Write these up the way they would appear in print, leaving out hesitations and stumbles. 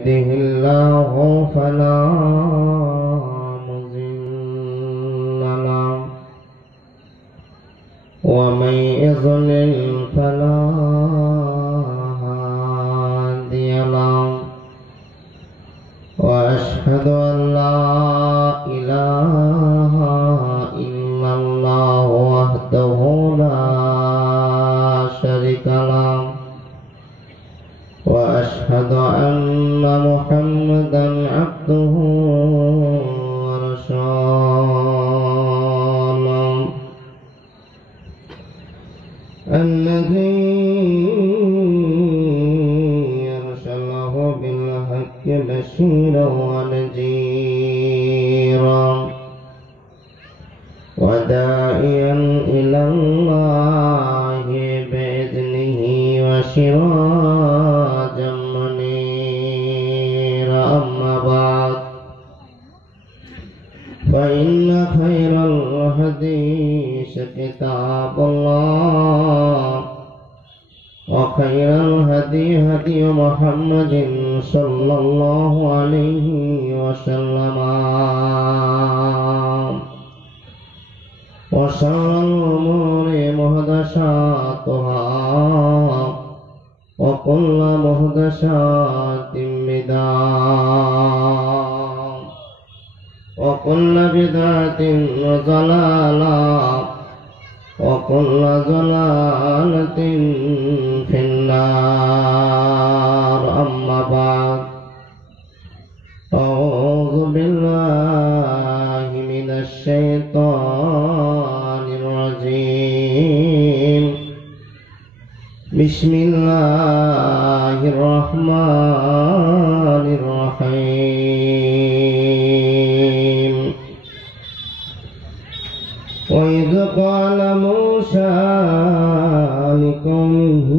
يهده الله فلا مضل له ومن يضلل فلا هادي له وأشهد أن لا إله إلا الله وحده لا شريك له وأشهد أن محمدا عبده ورسوله الذي أرسله بالحق بشيرا ونذيرا وداعيا إلى الله بإذنه وسراجا منيرا أما بعد فإن خير الحديث كتاب الله وخير الهدي هدي محمد صلى الله عليه وسلم وشر الأمور محدثاتها وكل محدثات بدعة وكل بدعة ضلالة وكل ضلالة في النار أما بعد أعوذ بالله من الشيطان الرجيم بسم الله الرحمن الرحيم وإذ قال موسى لقومه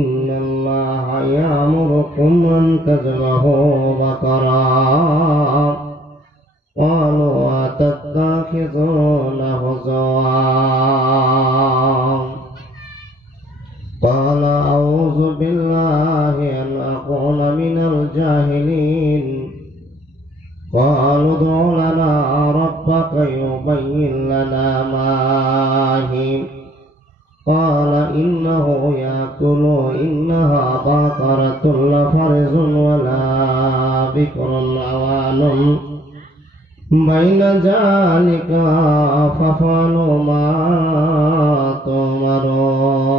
إن الله يأمركم أن تذبحوا بقرة قالوا أتتخذوننا هزوا قال أعوذ بالله أن أكون من الجاهلين قالوا ادع لنا ربك يبين لنا ما هي قال إنه يأكل إنها بقرة لا فرز ولا بكر عوان بين ذلك فافعلوا ما تؤمرون.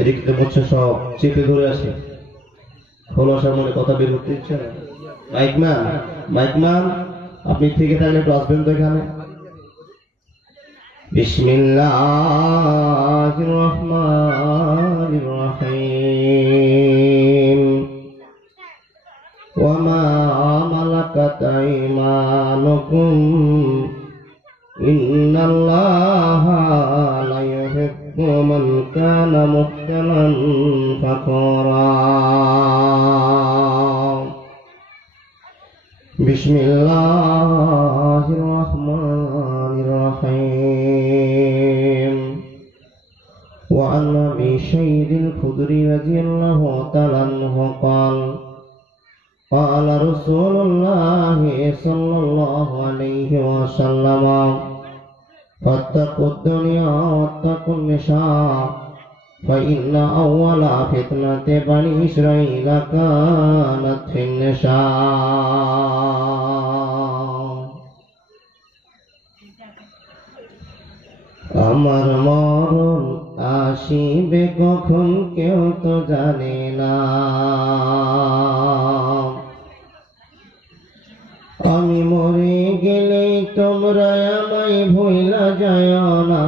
এদিকে বলছে সব চেপে ধরে আছে, খোলসার মনে কথা বের করতে ইচ্ছে না। মাইকম্যান আপনি থেকে থাকলে একটু আসবেন তো এখানে। বিসমিল্লাহির রহমানির রহিম ওয়া মা মালাকাত আইমানুকুম ইন্নাল্লাহা লা ইউহিব্বু মান কানা মুখতালান ফাখরা। বিসমিল্লাহির রহমানির রহিম ওয়া আন আবি সাইয়্যিদিল খুদরি রাদিয়াল্লাহু তাআলা আনহু قال قال رسول الله صلى الله عليه وسلم فاتقوا الدنيا واتقوا النساء فإن أول فتنة بني إسرائيل كانت في النساء. আমার মরণ আসিবে কখন কেউ তো জানে না, আমি মরে গেলে তোমরা আমায় ভুইলা যায় না,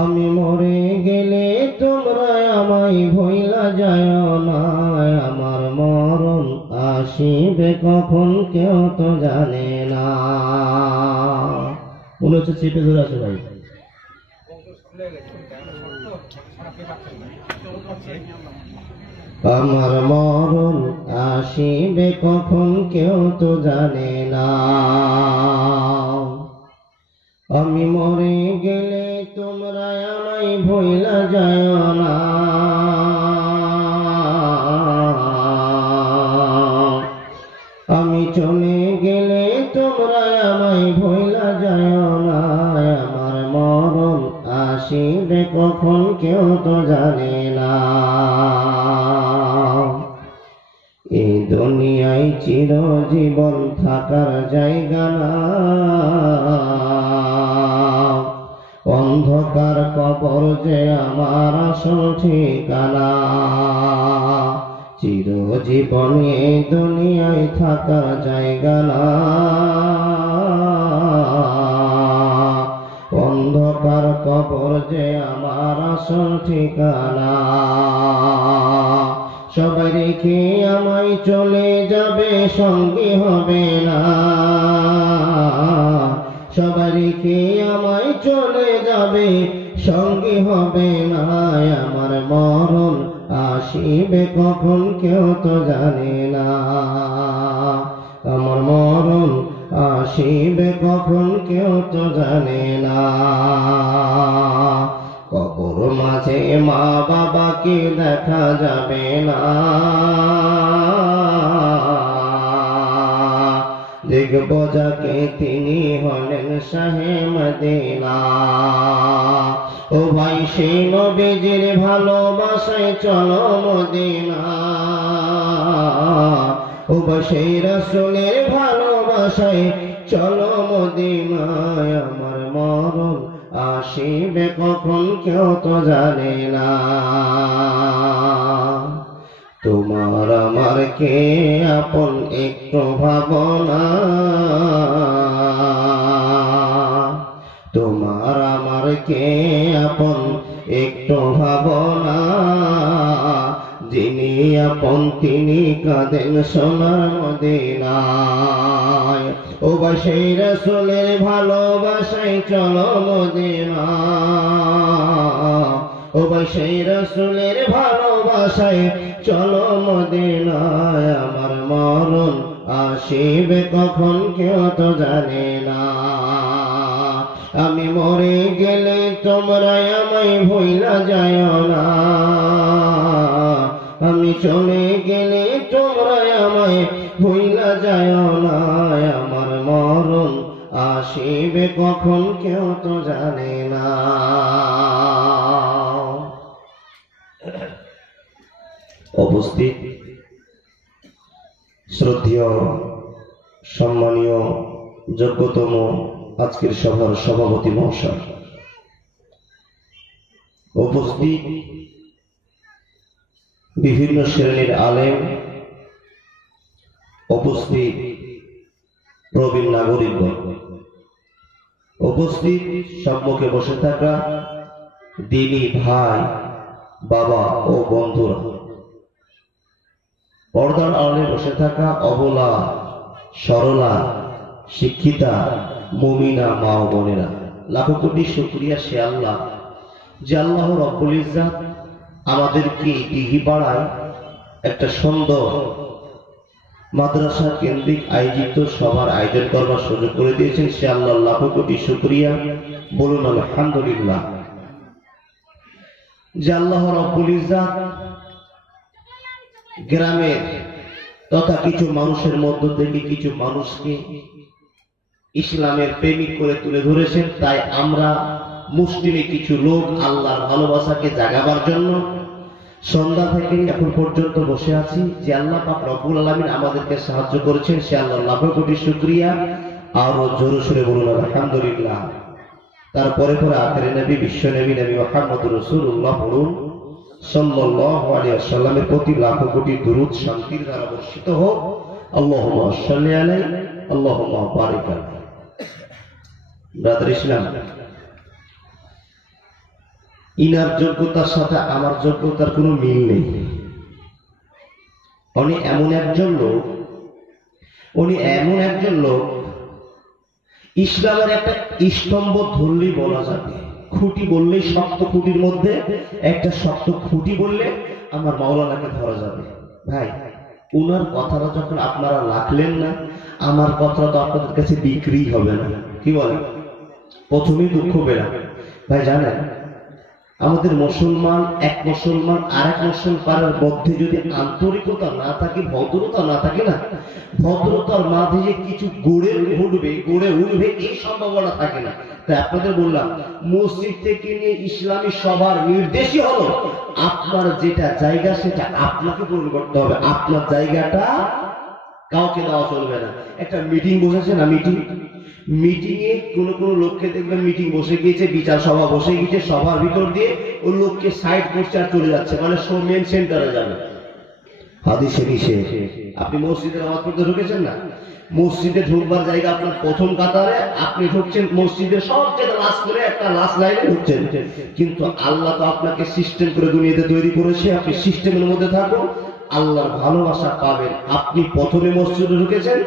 আমি মরে গেলে তোমরা আমায় ভুইলা যায় না, আমার মরণ আসিবে কখন কেউ তো জানে না। মনে হচ্ছে চেপে ধরে আছে ভাই। আমার মরণ আসিবে কখন কেউ তো জানে না। আমি মরে গেলে তোমরা আমায় ভুইলা যায় না। আমি চলে গেলে তোমরা আমায় ভুইলা যায় না। আমার মরণ আসিবে কখন কেউ তো জানে না। এই দুনিয়ায় চিরজীবন থাকার জায়গা না। অন্ধকার কবর যে আমার আসল ঠিকানা। চিরজীবন এই দুনিয়ায় থাকার জায়গা না। অন্ধকার কবর যে আমার আসল ঠিকানা। সবাই রেখে আমায় চলে যাবে, সঙ্গী হবে না। সবাই রেখে আমায় চলে যাবে, সঙ্গী হবে না। আমার মরণ আসিবে কখন কেউ তো জানে না। আমার মরণ আসিবে কখন কেউ তো জানে না। কবর মাঝে মা বাবাকে দেখা যাবে না। দেখব যাকে তিনি হলেন শাহে মদিনা। ও ভাই সেই নবীজির ভালোবাসায় চলো মদিনা। ও ভাই সেই রাসূলের ভালোবাসায় চলো মদিনায়। আমার মরণ আসিবে কখন কেউ তো জানে না। তোমার আমার কে আপন একটু ভাবনা। তোমার আমার কে আপন একটু ভাবনা। যিনি আপন তিনি কাঁদেন সোনার মদিনায়। ও ভাই সেই রাসূলের ভালোবাসায় চলো মদিনা। ও ভাই সেই রাসূলের ভালোবাসায় চলো মদিনায়। আমার মরণ আসিবে কখন কেউ তো জানে না। আমি মরে গেলে তোমরা আমায় ভুইলা যায় না। আমি চলে গেলে তোমরা আমায় ভুইলা যায় না। আমার মরণ আসিবে কখন কেউ তো জানে না। উপস্থিত শ্রদ্ধেয় সম্মানীয় যোগ্যতম আজকের সভার সভাপতি মহাশয়, উপস্থিত বিভিন্ন শ্রেণীর আলেম, উপস্থিত প্রবীণ নাগরিকগণ, উপস্থিত সম্মুখে বসে থাকা দিনী ভাই, বাবা ও বন্ধুরা, পর্দার আড়ালে বসে থাকা অবলা, সরলা, শিক্ষিতা, মুমিনা মা ও বোনেরা, লাখো কোটি শুকরিয়া সে আল্লাহ যে আল্লাহ রব্বুল ইজ্জাত আমাদেরকে দিঘিপাড়ায় একটা সুন্দর মাদ্রাসা কেন্দ্রিক আয়োজিত সভার আয়োজন করবার সুযোগ করে দিয়েছেন। সে আল্লাহ লাখো কোটি শুকরিয়া, বলুন আলহামদুলিল্লাহ। যে আল্লাহ রব্বুল ইজ্জাত গ্রামের তথা কিছু মানুষের মধ্য থেকে কিছু মানুষকে ইসলামের প্রেমিক করে তুলে ধরেছেন। তাই আমরা মুসলিমে কিছু লোক আল্লাহর ভালোবাসাকে জাগাবার জন্য সন্ধ্যা থেকে এখন পর্যন্ত বসে আছি। যে আল্লাহ পাক রব্বুল আলামিন আমাদেরকে সাহায্য করেছেন, সে আল্লাহ লাখো কোটি শুকরিয়া। আরো জোরে সোরে বলুন আলহামদুলিল্লাহ। তারপরে পরে আখেরে নবী, বিশ্ব নবী, নবী মুহাম্মদুর রাসূলুল্লাহ বলুন সাল্লাল্লাহু আলাইহি ওয়াসাল্লামের প্রতি লাখো কোটি দুরূদ শান্তির ধারা বর্ষিত হোক। আল্লাহুম্মা সাল্লি আলাইহি, আল্লাহুম্মা বারিক আলাইহি। ব্রাদার ইসলাম, ইনার যোগ্যতার সাথে আমার যোগ্যতার কোনো মিল নেই। উনি এমন একজন লোক ইসলামের একটা স্তম্ভ ধরলেই বলা যাবে, খুঁটি বললেই, শক্ত খুঁটির মধ্যে একটা শক্ত খুঁটি বললে আমার মাওলানাকে ধরা যাবে। ভাই, উনার কথাটা যখন আপনারা রাখলেন না, আমার কথাটা তো আপনাদের কাছে বিক্রি হবে না, কি বলেন? প্রথমেই দুঃখ পেলাম ভাই। জানেন, আমাদের মুসলমান এক মুসলমান আর এক মুসলমানের মধ্যে যদি আন্তরিকতা না থাকে, ভদ্রতা না থাকে না, ভদ্রতার মাঝে যে কিছু গড়ে উঠবে এই সম্ভাবনা থাকে না। তাই আপনাদের বললাম, মসজিদ থেকে নিয়ে ইসলামী সভার নির্দেশই হলো আপনার যেটা জায়গা সেটা আপনাকে পূরণ করতে হবে। আপনার জায়গাটা কাউকে দেওয়া চলবে না। একটা মিটিং বসেছে না, মিটিং এ কোন লোককে দেখবেন মিটিং বসে গিয়েছে, বিচার সভা বসে গিয়েছে, সভার ভিতর দিয়ে ওই লোককে সাইড করছে আর চলে যাচ্ছে, মানে মেন সেন্টারে যাবে। হাদিসে নিষেধ। আপনি মসজিদে নামাজ পড়তে ঢুকেছেন না, মসজিদে ঢুকবার জায়গা আপনার প্রথম কাতারে, আপনি ঢুকছেন মসজিদের সবচেয়ে লাস্ট করে একটা লাস্ট লাইনে ঢুকছেন। কিন্তু আল্লাহ তো আপনাকে সিস্টেম করে দুনিয়াতে তৈরি করেছে, আপনি সিস্টেমের মধ্যে থাকুন, আল্লাহর ভালোবাসা পাবেন। আপনি প্রথমে মসজিদে ঢুকেছেন,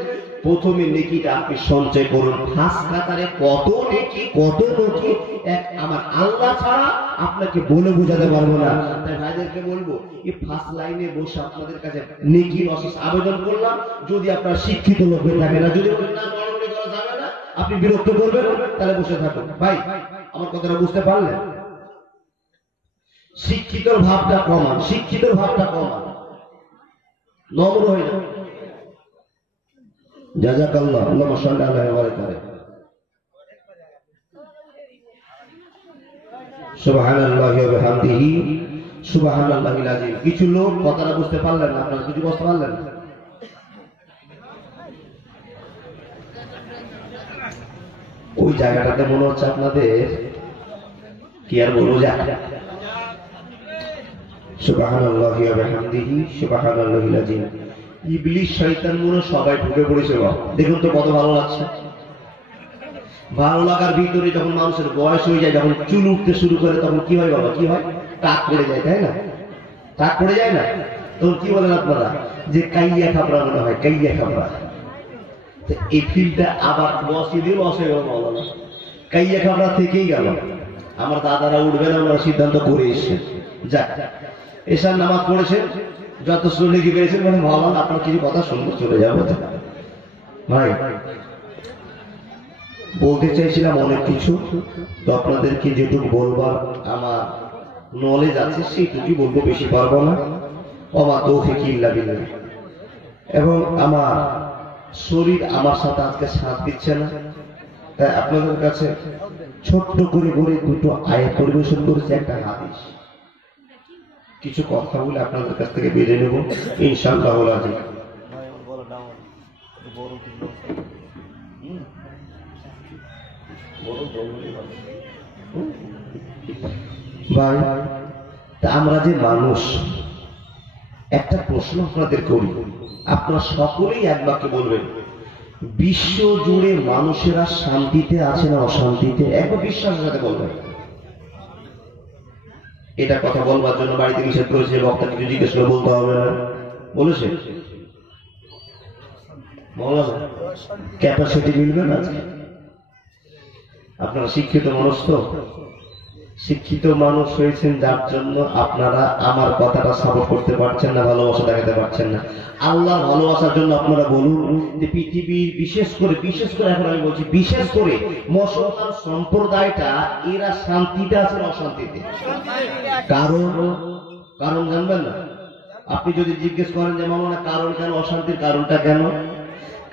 প্রথমে নেকিটা আপনি সঞ্চয় করুন। ফার্স্ট কাতারে কত নেকি এক আমার আল্লাহ ছাড়া আপনাকে বলে বোঝাতে পারবো না। তাই ভাইদেরকে বলবো, এই ফার্স্ট লাইনে বসে আপনাদের কাছে নেকির অশেষ আবেদন করলাম। যদি আপনার শিক্ষিত লোক হয়ে থাকে না, যদি না নড়ানড়ি করা যাবে না, আপনি বিরক্ত করবেন, তাহলে বসে থাকুন। ভাই, আমার কথাটা বুঝতে পারলেন? শিক্ষিতর ভাবটা কমান, নম্র হয়ে যাবে। জাযাকাল্লাহ, আল্লাহুম্মা সাল্লি আলা ওয়া সুবহানাল্লাহি ওয়া বিহামদিহি সুবহানাল্লাহিল আযীম। কিছু লোক কথাটা বুঝতে পারলেন না, আপনারা কিছু বুঝতে পারলেন না। ওই জায়গাটাতে মনে হচ্ছে আপনাদের কি আর বলবো, সুবহানাল্লাহি ওয়া বিহামদিহি সুবহানাল্লাহিল আযীম। ইবলিশ শয়তান মনে সবাই ঢুকে পড়েছে। দেখুন তো কত ভালো লাগছে। ভালো লাগার ভিতরে যখন মানুষের বয়স হয়ে যায়, যখন চুল উঠতে শুরু করে, তখন কি হয় বাবা, কি হয়? টাক পড়ে যায়, তাই না? টাক পড়ে যায় না? তখন কি বলেন আপনারা? যে কাইয়া খাবরা মনে হয়, কাইয়া খাবরা। এই ফিল্ডটা আবার বসিয়ে দিয়ে লস হয়ে গেল, বলো কাইয়া খাবরা থেকেই গেল। আমার দাদারা উঠবে না, ওনারা সিদ্ধান্ত করে এসছেন। যাক, এসার নামাজ পড়েছেন, যত শুনে কি পেয়েছেন, মানে ভাবলাম আপনার কিছু কথা শুনবো, চলে যাবো। ভাই, বলতে চাইছিলাম অনেক কিছু, তো আপনাদেরকে যেটুকু বলবার আমার নলেজ আছে সেইটুকুই বলবো, বেশি পারবো না। ওমা তৌফিক ইল্লা বিল্লাহ। এবং আমার শরীর আমার সাথে আজকে সাথ দিচ্ছে না, তাই আপনাদের কাছে ছোট্ট করে দুটো আয়াত পরিবেশন করেছে, একটা হাদিস, কিছু কথা বলে আপনাদের কাছ থেকে বেরিয়ে নেব ইনশাআল্লাহ। ভাই, আমরা যে মানুষ, একটা প্রশ্ন আপনাদের করি, আপনারা সকলেই এক বাক্যে বলবেন, বিশ্ব জুড়ে মানুষেরা শান্তিতে আছে না অশান্তিতে? একবার বিশ্বাসের সাথে বলবেন। এটা কথা বলবার জন্য বাড়িতে নিষেধ করেছে, বক্তা কিছু জিজ্ঞেস করে বলতে হবে না বলেছে? ক্যাপাসিটি মিলবে না? আপনারা শিক্ষিত মানুষ, তো শিক্ষিত মানুষ হয়েছেন, যার জন্য আপনারা আমার কথাটা সাপোর্ট করতে পারছেন না, ভালোবাসা দেখাতে পারছেন না। আল্লাহর ভালোবাসার জন্য আপনারা বলুন যে পৃথিবীর বিশেষ করে এখন আমি বলছি, বিশেষ করে মুসলমান সম্প্রদায়টা, এরা শান্তিতে আছে না অশান্তিতে? কারণ জানবেন না? আপনি যদি জিজ্ঞেস করেন যে মামা কারণ কেন অশান্তির, কারণটা কেন,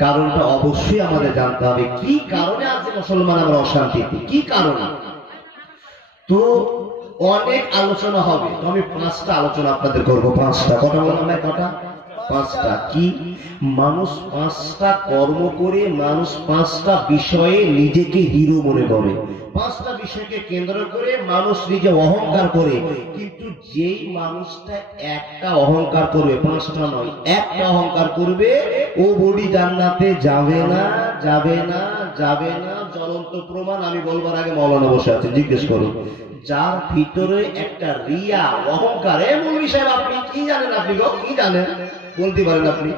কারণটা অবশ্যই আমাদের জানতে হবে। কি কারণে আছে মুসলমান আমরা অশান্তিতে, কি কারণ? তো অনেক আলোচনা হবে, তো আমি 5টা আলোচনা আপনাদের করবো। 5টা কথা বললাম না, কটা? 5টা। কি? মানুষ 5টা কর্ম করে, মানুষ 5টা বিষয়ে নিজেকে হিরো মনে করে, 5টা বিষয়কে কেন্দ্র করে মানুষ নিজে অহংকার করে। কিন্তু যেই মানুষটা একটা অহংকার করবে, 5টা নয়, একটা অহংকার করবে, ও বডি জান্নাতে যাবে না। জ্বলন্ত প্রমাণ আমি বলবার আগে মৌলানা বসে আছে, জিজ্ঞেস করুন। যার ভিতরে একটা রিয়া, অহংকার, মৌলভী সাহেব আপনি কি জানেন, আপনি কি জানেন বলতে পারেন? আপনি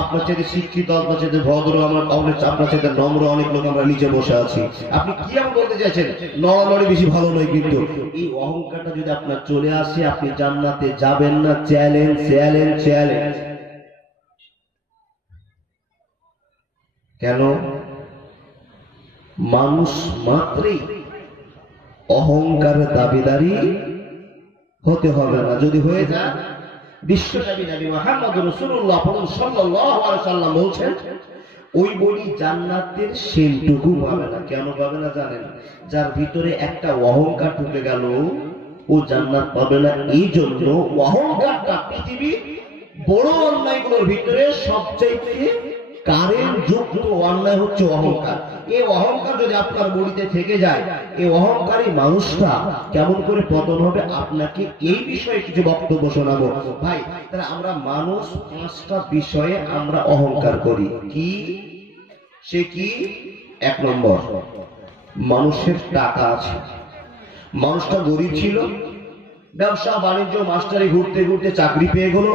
আপনার চাইতে শিক্ষিত, আপনার চাইতে ভদ্র, আপনার চাইতে নম্র অনেক লোক আমরা নিচে বসে আছি। আপনি কি আমি বলতে চাইছেন? নড়ানড়ি বেশি ভালো নয়, কিন্তু এই অহংকারটা যদি আপনার চলে আসে, আপনি জান্নাতে যাবেন না। চ্যালেঞ্জ। কেন? মানুষ মাত্রই অহংকারের দাবিদারি হতে হবে না। যদি হয়ে যায়, বিশ্বনবী নবী মুহাম্মদ রাসূলুল্লাহ সাল্লাল্লাহু আলাইহি ওয়াসাল্লাম বলছেন, ওই বলি জান্নাতের সেন্টুকু পাবে না। কেন পাবে না জানেন? যার ভিতরে একটা অহংকার ঢুকে গেল, ও জান্নাত পাবে না। এই জন্য অহংকারটা পৃথিবীর বড় অন্যায়গুলোর ভিতরে সবচাইতে কারেন্ট যুক্ত অন্যায় হচ্ছে অহংকার। এই অহংকার যদি আপনার বডিতে থেকে যায়, এই অহংকারী মানুষটা কেমন করে পতন হবে, আপনাকে এই বিষয়ে কিছু বক্তব্য শোনাবো। ভাই, তাহলে আমরা মানুষ 5টা বিষয়ে আমরা অহংকার করি। কি? সে কি? 1 নম্বর, মানুষের টাকা আছে। মানুষটা গরিব ছিল, ব্যবসা বাণিজ্য মাস্টারি ঘুরতে ঘুরতে চাকরি পেয়ে গেল,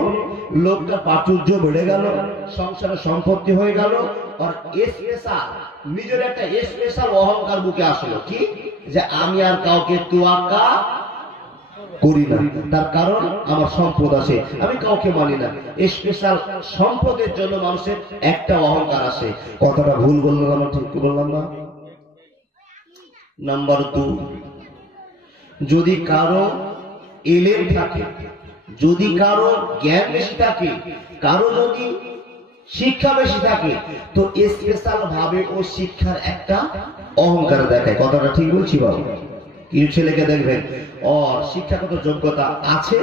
লোকটা প্রাচুর্য বেড়ে গেল, সংসারে সম্পত্তি হয়ে গেল, আর স্পেশাল নিজের একটা স্পেশাল অহংকার বুকে আসলো। কি? যে আমি আর কাউকে তোয়াক্কা করি না, তার কারণ আমার সম্পদ আছে, আমি কাউকে মানি না। স্পেশাল সম্পদের জন্য মানুষের একটা অহংকার আসে। কথাটা ভুল বললাম না? ঠিক বললাম না? নাম্বার 2, যদি কারো এলেম থাকে, যদি কারো জ্ঞান বেশি থাকে, কারো যদি শিক্ষা বেশি থাকে, তো স্পেশাল ভাবে ও শিক্ষার একটা অহংকার দেখায়। কথাটা ঠিক বলছি বাবু? কিছু ছেলেকে দেখবেন ওর শিক্ষাগত যোগ্যতা আছে,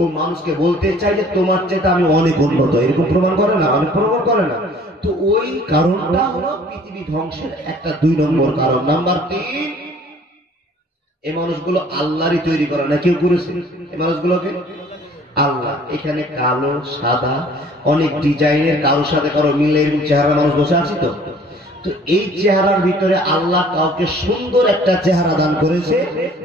ও মানুষকে বলতে চাই যে তোমার চেয়ে আমি অনেক উন্নত, এরকম প্রমাণ করে না? অনেক প্রমাণ করে না? তো ওই কারণটা হলো পৃথিবী ধ্বংসের একটা 2 নম্বর কারণ। নাম্বার 3, এই মানুষগুলো আল্লাহরই তৈরি করা না, কেউ করেছে এই মানুষগুলোকে? আল্লাহ। এখানে কালো সাদা অনেক ডিজাইনের, কারোর সাথে কারো মিলে এরকম চেহারা মানুষ বসে আছে। তো তো এই চেহারার ভিতরে আল্লাহ কাউকে সুন্দর একটা চেহারা দান করেছে,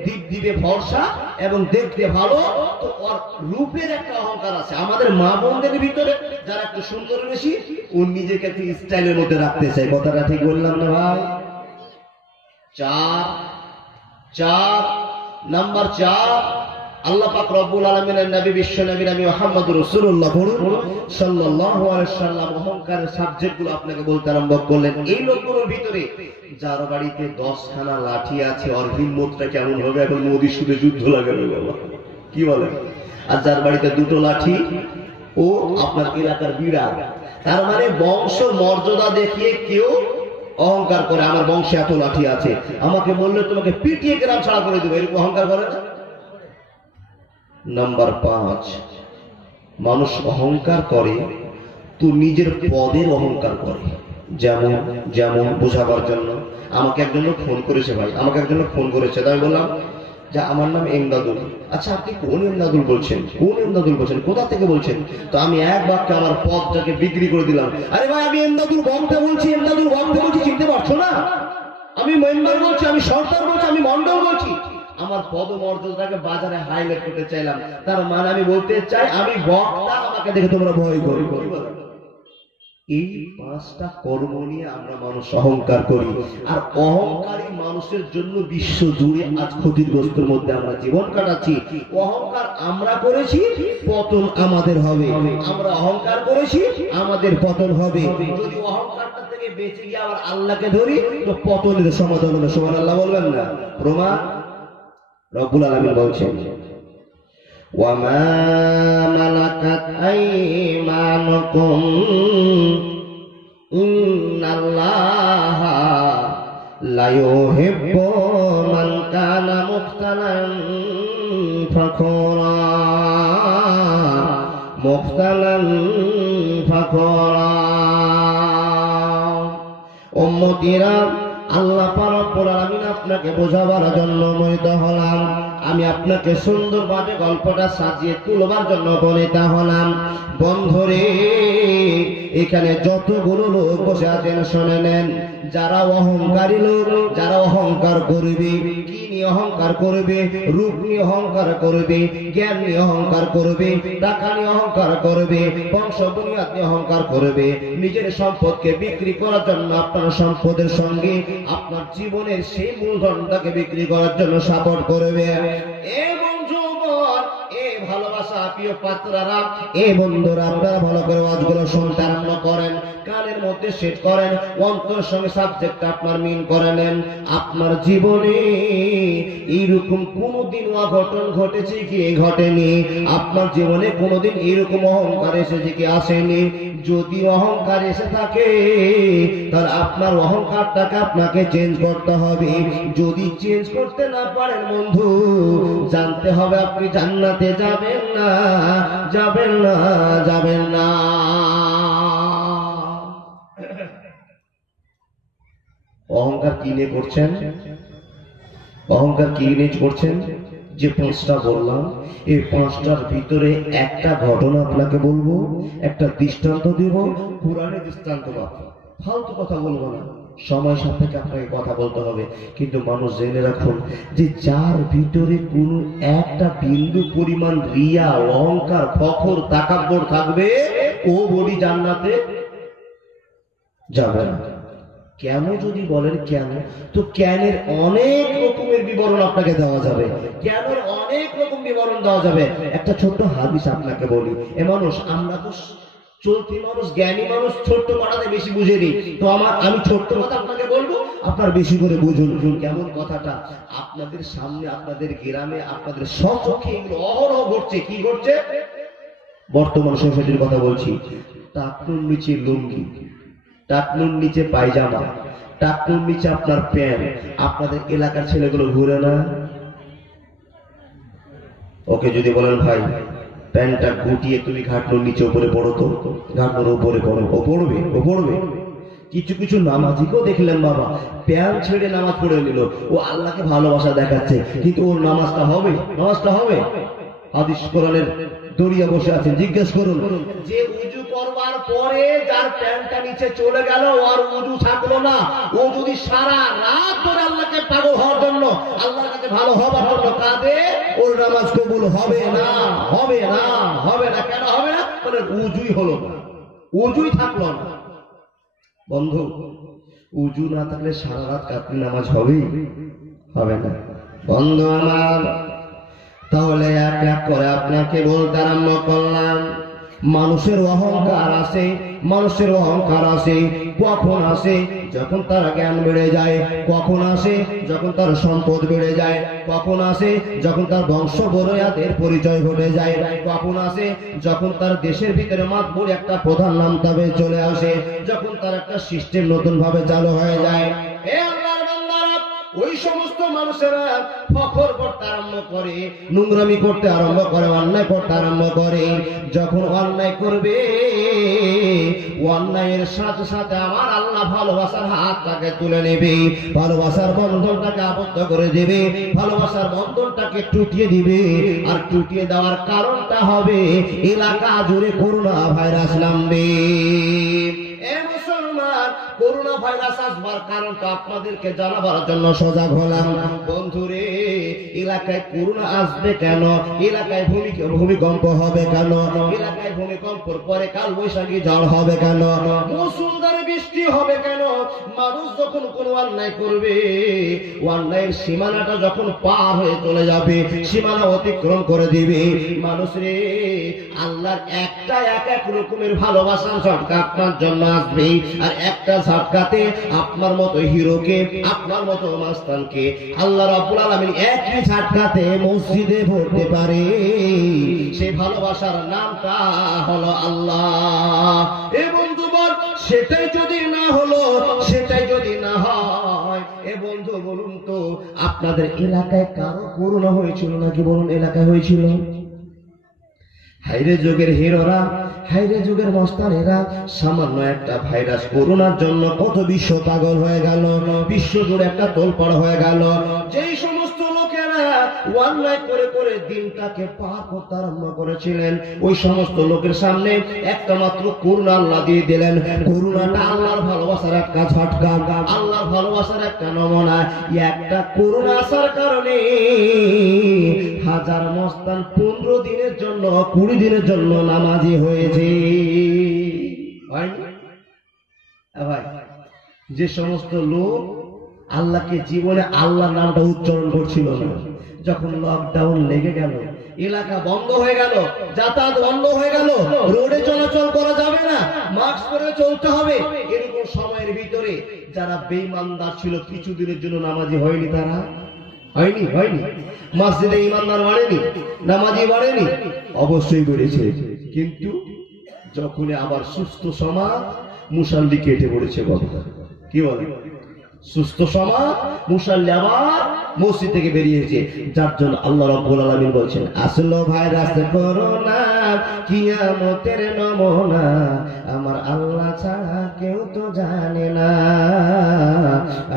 দ্বীপ দিবে ভরসা এবং দেখতে ভালো। তো ওর রূপের একটা অহংকার আছে। আমাদের মা বোনদের ভিতরে যারা একটু সুন্দর বেশি, ও নিজেকে একটু স্টাইলের মধ্যে রাখতে চায়। কথাটা ঠিক বললাম না ভাই? 4 নাম্বার 4, আল্লাহ পাক রব্বুল আলামিনের নবী বিশ্ব নবী মুহাম্মদ রাসূলুল্লাহ সাল্লাল্লাহু আলাইহি ওয়াসাল্লাম অহংকারের সাবজেক্টগুলো আপনাকে বলতে আরম্ভ করলেন। এই লোকগুলোর ভিতরে যার বাড়িতে 10খানা লাঠি আছে, ওর হিম্মতটা কেমন হবে? এখন মোদি শুধু যুদ্ধ লাগাবে বাবা, কি বলেন? আর যার বাড়িতে 2টো লাঠি, ও আপনার এলাকার বিড়াল। তার মানে বংশ মর্যাদা দেখিয়ে কেউ অহংকার করে, আমার বংশে এত লাঠি আছে, আমাকে বললে তোমাকে পিটিয়ে গ্রাম ছাড়া করে দেবো, এরকম অহংকার করে না? নাম্বার 5, মানুষ অহংকার করে তো নিজের পদের অহংকার করে। যেমন যেমন বোঝাবার জন্য, আমাকে একজন ফোন করেছে ভাই, আমাকে একজন ফোন করেছে, তাই বললাম যে আমার নাম এমদাদুল। আচ্ছা, আপনি কোন এমদাদুল বলছেন? কোন এমদাদুল বলছেন? কোথা থেকে বলছেন? তো আমি এক বাক্যে আমার পদটাকে বিক্রি করে দিলাম। আরে ভাই, আমি এমদাদুল বংটা বলছি, এমদাদুল বংটা বলছি, চিনতে পারছো না? আমি মেম্বার বলছি, আমি সরকার বলছি, আমি মন্ডল বলছি। আমার পদমর্যাদাটাকে বাজারে হাইলাইট করতে চাইলাম। তার মানে আমি বলতে চাই আমি বক্তা, আমাকে দেখে তোমরা ভয় করো। এই 5টা কর্ম নিয়ে আমরা মানুষ অহংকার করি। আর অহংকারী মানুষের জন্য বিশ্ব জুড়ে আজ ক্ষতিগ্রস্তের মধ্যে আমরা জীবন কাটাচ্ছি। অহংকার আমরা করেছি, পতন আমাদের হবে। আমরা অহংকার করেছি, আমাদের পতন হবে। যদি অহংকারটা থেকে বেঁচে গিয়ে আবার আল্লাহকে ধরি, তো পতনের সমাধান হলো। সুবহানাল্লাহ বলবেন না? প্রমাণ রব্বুল আলামিন বলছেন, ওয়ামা মালাকাত আইমানুকুম ইন্নাল্লাহা লা ইউহিব্বু মান কানা মুখতালান ফাখুরা। উম্মতিরা, আল্লাহ পাক রব্বুল আলামিন আপনাকে বোঝাবার জন্য মনোনীত হলাম। আমি আপনাকে সুন্দরভাবে গল্পটা সাজিয়ে তুলবার জন্য উপনীত হলাম। বন্ধুরে, এখানে যতগুলো লোক বসে আছেন শুনে নেন। যারা অহংকারী লোক, যারা অহংকার করবে, কি নিয়ে অহংকার করবে? রূপ নিয়ে অহংকার করবে, জ্ঞান নিয়ে অহংকার করবে, টাকা নিয়ে অহংকার করবে, বংশ বুনিয়াদ নিয়ে অহংকার করবে। নিজের সম্পদকে বিক্রি করার জন্য, আপনার সম্পদের সঙ্গে আপনার জীবনের সেই মূলধনটাকে বিক্রি করার জন্য সাপোর্ট করবে। এবং যৌবন, এই ভালোবাসা প্রিয় পাত্রারা, এই বন্ধুরা আপনারা ভালো করে ওয়াজগুলো শুনতে আরম্ভ করেন, কানের মধ্যে সেট করেন, অন্তরের সঙ্গে সাবজেক্ট আপনার মিন করে নেন। আপনার জীবনে এইরকম কোনোদিন অঘটন ঘটেছে কি ঘটেনি? আপনার জীবনে কোনোদিন এরকম অহংকার এসেছে কি আসেনি? যদি অহংকার এসে থাকে তাহলে আপনার অহংকারটাকে আপনাকে চেঞ্জ করতে হবে। যদি চেঞ্জ করতে না পারেন বন্ধু, জানতে হবে আপনি জান্নাতে যাবেন না, যাবেন না, যাবেন না। অহংকার কি নিয়ে করছেন? অহংকার কি নিয়ে করছেন? যে পাঁচটা বললাম, এই পাঁচটার ভিতরে একটা ঘটনা আপনাকে বলবো, একটা দৃষ্টান্ত দিব, কোরআনের দৃষ্টান্ত পাবো। ফালতু কথা বলবো না, সময় সাপেক্ষে আপনাকে কথা বলতে হবে। কিন্তু মানুষ জেনে রাখুন যে যার ভিতরে কোন একটা বিন্দু পরিমাণ রিয়া, অহংকার, ফখর, তাকাব্বর থাকবে, ও বডি জান্নাতে যাবে না। কেন যদি বলেন কেন, তো জ্ঞানের অনেক রকমের বিবরণ আপনাকে দেওয়া যাবে, জ্ঞানের অনেক রকম বিবরণ দেওয়া যাবে। একটা ছোট্ট হাদিস আপনাকে বলি। এ মানুষ, আমরা তো চলতি মানুষ, জ্ঞানী মানুষ, ছোট্ট কথাতে বেশি বুঝে নিই। তো আমি ছোট্ট কথা আপনাকে বলবো, আপনার বেশি করে বুঝুন। কেমন কথাটা? আপনাদের সামনে, আপনাদের গ্রামে, আপনাদের সচক্ষে এগুলো অহরহ ঘটছে। কি ঘটছে? বর্তমান সোসাইটির কথা বলছি। টাকনুর নিচে লুঙ্গি, টাকনুর নিচে পায়জামা, টাকনুর নিচে আপনার প্যান্ট। আপনাদের এলাকার ছেলেগুলো ঘুরে না? ওকে যদি বলেন ভাই প্যান্টটা গুটিয়ে তুমি ঘাটনুর নিচে উপরে পড়ো, তো ঘাটনুর উপরে পড়ো, ও পড়বে, ও পড়বে। কিছু কিছু নামাজিকেও দেখলেন বাবা প্যান্ট ছেড়ে নামাজ পড়ে নিল, ও আল্লাহকে ভালোবাসা দেখাচ্ছে, কিন্তু ওর নামাজটা হবে? নামাজটা হবে? হাদিস কোরআনের দরিয়া বসে আছেন, জিজ্ঞেস করুন যে উজু করবার পরে যার প্যান্টটা নিচে চলে গেল, আর উজু থাকলো না, ও যদি সারা রাত ধরে আল্লাহকে পাগল হওয়ার জন্য, আল্লাহর কাছে ভালো হবার জন্য কাঁদে, ওর নামাজ কবুল হবে না, হবে না, হবে না। কেন হবে না? মানে উজুই হলো না, উজুই থাকলো না। বন্ধু, উজু না থাকলে সারা রাত কাতরি নামাজ হবে? হবে না। বন্ধু আমার, তাহলে এক এক করে আপনাকে বলতে আরম্ভ করলাম। মানুষের অহংকার আছে, মানুষের অহংকার আছে কখন আসে? যখন তার জ্ঞান বেড়ে যায়। কখন আসে? যখন তার সম্পদ বেড়ে যায়। কখন আসে? যখন তার বংশ বড়য়াদের পরিচয় ঘটে যায়। কখন আসে? যখন তার দেশের ভিতরে মাতবর একটা প্রধান নাম তবে চলে আসে, যখন তার একটা সিস্টেম নতুন ভাবে চালু হয়ে যায়। ওই সমস্ত মানুষেরা ফখর করতে আরম্ভ করে, নোংরামি করতে আরম্ভ করে, অন্যায় করতে আরম্ভ করে। যখন অন্যায় করবে, অন্যায়ের সাথে সাথে আমার আল্লাহ ভালোবাসার হাতটাকে তুলে নেবে, ভালোবাসার বন্ধনটাকে আবদ্ধ করে দেবে, ভালোবাসার বন্ধনটাকে টুটিয়ে দিবে। আর টুটিয়ে দেওয়ার কারণটা হবে এলাকা জুড়ে করোনা ভাইরাস নামবে। করোনা ভাইরাস আসবার কারণটা আপনাদেরকে জানাবার জন্য সজাগ হলাম। বন্ধুরে, এলাকায় করোনা আসবে কেন? এলাকায় ভূমিকম্প হবে কেন? এলাকায় ভূমিকম্পর পরে কাল বৈশাখী ঝড় হবে কেন? মুষলধারে বৃষ্টি হবে কেন? মানুষ যখন কোনো অন্যায় করবে, অন্যায়ের সীমানাটা যখন পার হয়ে চলে যাবে, সীমানা অতিক্রম করে দিবে, মানুষ রে, আল্লাহর একটা এক এক রকমের ভালোবাসার ঝটকা আপনার জন্য আসবে। আর একটা ঝটকাতে আপনার মতো হিরোকে, আপনার মতো মাস্তানকে আল্লাহ রাব্বুল আলামিন একই ঝটকাতে মসজিদে ভরতে পারে। সেই ভালোবাসার নামটা হলো আল্লাহ। এ বন্ধু বল, সেটাই যদি না হলো, সেটাই যদি না হয়, এ বন্ধু বলুন তো, আপনাদের এলাকায় কারো করোনা হয়েছিল নাকি? বলুন, এলাকায় হয়েছিল? হাইরে যুগের হিরোরা, হাইরে যুগের মস্তানেরা, সামান্য একটা ভাইরাস করোনার জন্য কত বিশ্ব পাগল হয়ে গেল, বিশ্ব জুড়ে একটা তোলপাড় হয়ে গেল। যেই সমস্ত লোকেরা অন্যায় করে করে দিনটাকে পার করতে আরম্ভ করেছিলেন, ওই সমস্ত লোকের সামনে একটা মাত্র করোনা আল্লাহ দিয়ে দিলেন। করোনাটা আল্লাহর ভালোবাসার একটা ঝটকা, আল্লাহর ভালোবাসার একটা নমুনা। একটা করোনা আসার কারণে হাজার মস্তান 15 দিনের জন্য, 20 দিনের জন্য নামাজি হয়েছে। যে সমস্ত লোক আল্লাহকে জীবনে আল্লাহর নামটা উচ্চারণ করছিল না, যখন লকডাউন লেগে গেল, এলাকা বন্ধ হয়ে গেল, যাতায়াত বন্ধ হয়ে গেল, রোডে চলাচল করা যাবে না, মাস্ক পরে চলতে হবে। এরকম সময়ের ভিতরে যারা বেঈমানদার ছিল কিছুদিনের জন্য নামাজি হয়নি, তারা হয়নি মসজিদে ইমানদার বাড়েনি, নামাজি বাড়েনি, অবশ্যই বেড়েছে। কিন্তু যখন আবার সুস্থ সমাজ মুসাল্লি কেটে পড়েছে, কি বলে সুস্থ সমাজ মুসাল্লি আবার মসজিদ থেকে বেরিয়েছে। যার জন্য আল্লাহ রাব্বুল আলামিন বলছেন, আসলো ভাইরাস করোনা কিয়ামতের নমুনা, আমার আল্লাহ ছাড়া কেউ তো জানে না,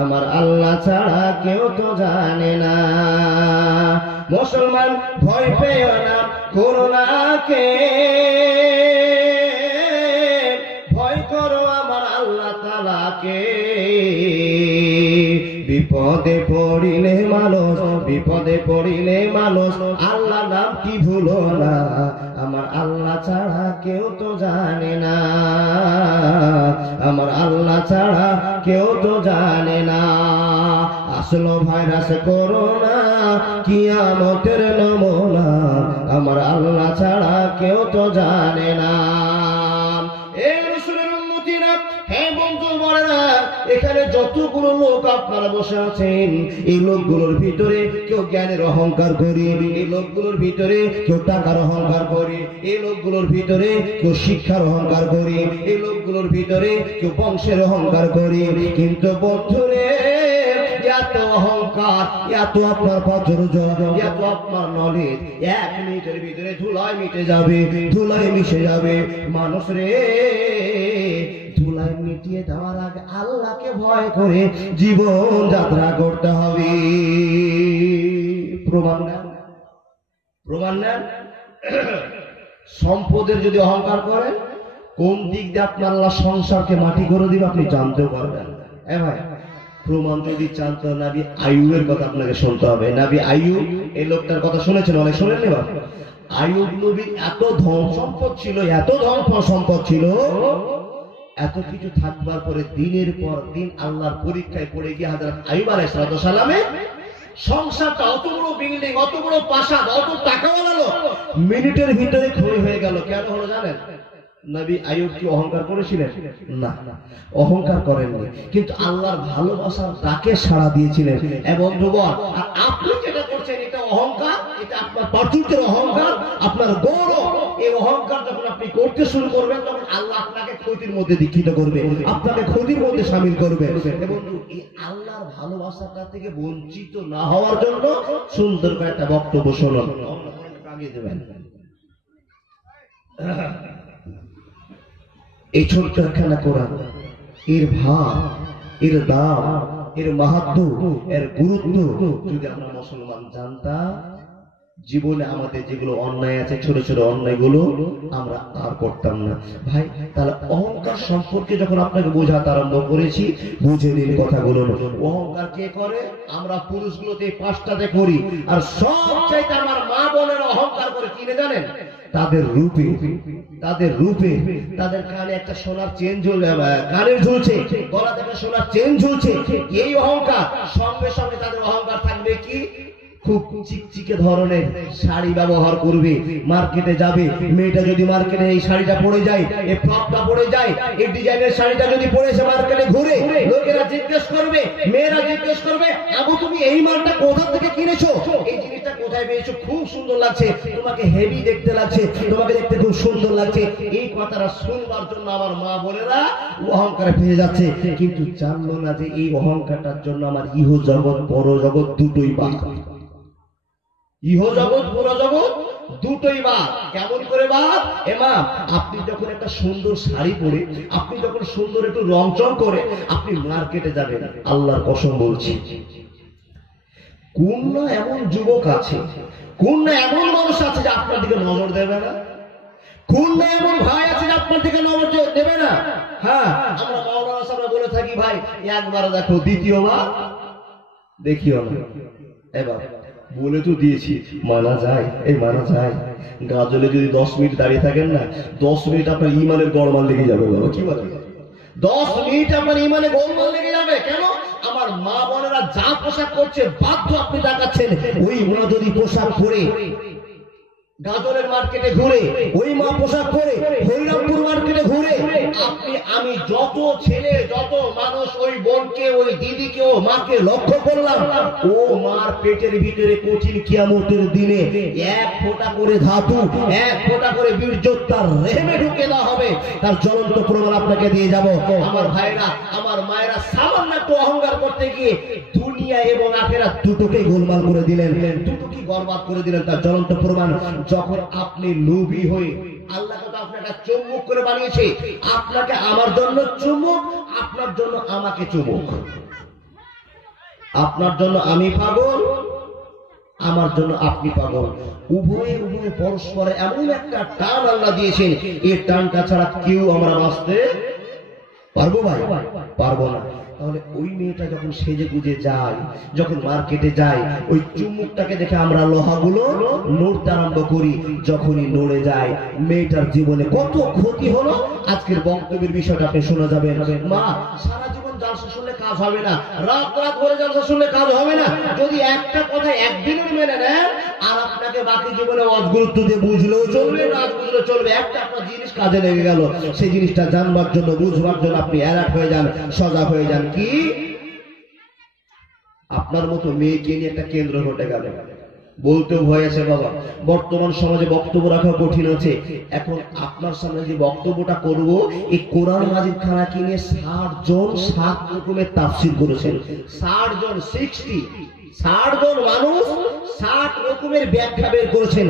আমার আল্লাহ ছাড়া কেউ তো জানে না। মুসলমান ভয় পেও না করোনাকে, ভয় করো আমার আল্লাহ তাআলাকে। বিপদে পড়িলে মানুষ, বিপদে পড়িলে মানুষ আল্লাহ নামটি ভুলো না, আমার আল্লাহ ছাড়া কেউ তো জানে না, আমার আল্লাহ ছাড়া কেউ তো জানে না। আসলো ভাইরাস করোনা কিয়ামতের নমুনা, আমার আল্লাহ ছাড়া কেউ তো জানে না। এখানে যতগুলো লোক আপনারা বসে আছেন, এই লোকগুলোর ভিতরে কেউ জ্ঞানের অহংকার করে, এই লোকগুলোর ভিতরে কেউ টাকার অহংকার করে, এই লোকগুলোর ভিতরে কেউ শিক্ষার অহংকার করে, এই লোকগুলোর ভিতরে কেউ বংশের অহংকার করে। কিন্তু বন্ধুরে, এত অহংকার, এত আপনার পছন্দ, এত আপনার নলেজ এক মিনিটের ভিতরে ধুলায় মিটে যাবে, ধুলায় মিশে যাবে। মানুষ রে, ধুলায় মিটিয়ে দেওয়ার আগে আল্লাহকে ভয় করে জীবন যাত্রা করতে হবে। প্রমাণ নেন। সম্পদের যদি অহংকার করেন, কোন দিক দিয়ে আপনার আল্লাহ সংসারকে মাটি করে দিবে আপনি জানতেও পারবেন। ভাই, প্রমাণ যদি চান তো নবী আইয়ুবের কথা আপনাকে শুনতে হবে। নবী আইয়ুব, এই লোকটার কথা শুনেছেন, অনেক শুনেননি বাবা? আইয়ুব নবীর এত ধন সম্পদ ছিল, এত ধন সম্পদ ছিল, এত কিছু থাকবার পরে দিনের পর দিন আল্লাহর পরীক্ষায় পড়ে গিয়ে হযরত আইয়ুব আলাইহিস সালামে সংসারটা, অত বড় বিল্ডিং, অত বড় প্রাসাদ, অত টাকা বানালো, মিনিটের ভিতরে ক্ষয় হয়ে গেল। কেন হলো জানেন? নবী আইয়ুব কি অহংকার করেছিলেন? না, অহংকার করেননি, কিন্তু আল্লাহর ভালোবাসার ডাকে সাড়া দিয়েছিলেন। এবং বন্ধুগণ, আর আপনি যেটা করছেন এটা অহংকার, এটা আপনার পার্থিবের অহংকার, আপনার গৌরব। এই অহংকার যখন আপনি করতে শুরু করবেন, তখন আল্লাহ আপনাকে ক্ষতির মধ্যে দীক্ষিত করবে, আপনাকে ক্ষতির মধ্যে শামিল করবে। এবং এই আল্লাহর ভালোবাসাটা থেকে বঞ্চিত না হওয়ার জন্য সুন্দর করে একটা বক্তব্য শুনুন, কামিয়ে দেবেন। এই ছোট্ট একখানা কোরআন, এর ভাব, এর দাম, এর মাহাত্ম্য, এর গুরুত্ব যদি আমরা মুসলমান জানতাম, জীবনে আমাদের যেগুলো অন্যায় আছে, ছোট ছোট অন্যায়গুলো আমরা আর করতাম না। ভাই, তাহলে অহংকার সম্পর্কে যখন আপনাকে বোঝাতে আরম্ভ করেছি, বুঝে নিন কথাগুলো। অহংকার কে করে? আমরা পুরুষগুলোতে পাঁচটাতে করি, আর সব চাইতে আমার মা বোনের অহংকার করে কিনে জানেন? তাদের রূপে, তাদের কানে একটা সোনার চেন কানের ঝুলছে, গলাতে একটা সোনার চেন ঝুলছে। এই অহংকার, সঙ্গে সঙ্গে তাদের অহংকার থাকবে কি? খুব চিকচিকে ধরনের শাড়ি ব্যবহার করবে, মার্কেটে যাবে, মেয়েটা যদি মার্কেটে এই শাড়িটা পরে যায়, এই ফ্রকটা পরে যায়, এই ডিজাইনের শাড়িটা যদি পরে এসে মার্কেটে ঘুরে, লোকেরা জিজ্ঞেস করবে, মেয়েরা জিজ্ঞেস করবে, আবু তুমি এই মালটা কোথা থেকে কিনেছো, এই জিনিসটা কোথায় পেয়েছো, খুব সুন্দর লাগছে, তোমাকে হেভি দেখতে লাগছে, তোমাকে দেখতে খুব সুন্দর লাগছে। এই কথাটা শুনবার জন্য আমার মা বোনেরা অহংকারে ফেসে যাচ্ছে, কিন্তু জানলো না যে এই অহংকারটার জন্য আমার ইহ জগৎ পর জগৎ দুটোই বাদ। ইহ জগৎ পুর জগৎ দুটোই বাদ। কেমন করে বাদ? এমাম, আপনি যখন একটা সুন্দর শাড়ি পরে, আপনি যখন সুন্দর একটু রংচং করে আপনি মার্কেটে যাবেন, আল্লাহর কসম বলছি, কোন না এমন যুবক আছে, কোন না এমন মানুষ আছে যে আপনার দিকে নজর দেবে না, কোন না এমন ভাই আছে যে আপনার দিকে নজর দেবে না। হ্যাঁ, আমরা মাওলানা সাহেব বলে থাকি, ভাই একবার দেখো, দ্বিতীয়বার দেখিও না। এবার বলে তো দিয়েছি, মানা যায়, এই মানা যায়। গাজলে যদি 10 মিনিট দাঁড়িয়ে থাকেন না, 10 মিনিট আপনার ইমানের গড়মাল লেগে যাবে। বাবা কি বলে, 10 মিনিট আপনার ইমানে গড়মাল লেগে যাবে। কেন? আমার মা বোনেরা যা পোশাক করছে বাধ্য আপনি দেখাচ্ছেন, ওই মা যদি পোশাক পরে গাজলের মার্কেটে ঘুরে, ওই মা পোশাক পরে হরিরামপুর মার্কেটে ঘুরে, আপনি আমি যত ছেলে যত মানুষ ওই বোনকে ওই দিদিকে ও মাকে লক্ষ্য করলাম, ও মার পেটের ভিতরে কঠিন কিয়ামতের দিনে এক ফোঁটা করে ধাতু, এক ফোঁটা করে বীর্য তার রেহেমে ঢুকে দেওয়া হবে। তার জ্বলন্ত প্রমাণ আপনাকে দিয়ে যাব। আমার ভাইরা, আমার মায়েরা, সামান্য একটু অহংকার করতে গিয়ে দুনিয়া এবং আখিরাত দুটোকেই গোলমাল করে দিলেন, দুটোকেই বরবাদ করে দিলেন। তার জ্বলন্ত প্রমাণ, যখন আপনি নবী হয়ে, আল্লাহ তো আপনাকে চুম্বক করে বানিয়েছে, আপনাকে আমার জন্য চুম্বক, আপনার জন্য আমাকে চুম্বক, আপনার জন্য আমি পাগল, আমার জন্য আপনি পাগল, উভয়ে উভয়ে পরস্পরে এমন একটা টান আল্লাহ দিয়েছেন, এই টানটা ছাড়া কেউ আমরা বাঁচতে পারবো ভাই? পারবো না। তাহলে ওই মেয়েটা যখন সেজে গুজে যায়, যখন মার্কেটে যায়, ওই চুম্বকটাকে দেখে আমরা লোহাগুলো নড়তে আরম্ভ করি। যখনই নড়ে যায়, মেয়েটার জীবনে কত ক্ষতি হলো। আজকের বক্তব্যের বিষয়টা আপনি শোনা যাবেন। মা, সারা জীবন জালসা শুনলে কাজ হবে না, রাত রাত করে জালসা শুনলে কাজ হবে না। যদি একটা কথা একদিনের মেনে নেন, আর আপনাকে বাকি জীবনে অগুরুত্ব দিয়ে বুঝলেও চলবে, না বুঝলেও চলবে, একটা আপনার জিনিস কাজে লেগে গেল, সেই জিনিসটা জানবার জন্য, বুঝবার জন্য আপনি অ্যালার্ট হয়ে যান, সজাগ হয়ে যান। কি আপনার মতো মেয়েকে নিয়ে একটা কেন্দ্র ঘটে গেল, বলতেও ভয় আছে বাবা। বর্তমান সমাজে বক্তব্য রাখা কঠিন আছে। এখন আপনার সামনে যে বক্তব্যটা করব, এই কোরআন মাজিদ খানাকে নিয়ে 60 জন 7 রকমের তাফসীর করেছেন। 60 জন, 60 জন মানুষ 60 রকমের ব্যাখ্যা বের করেছেন।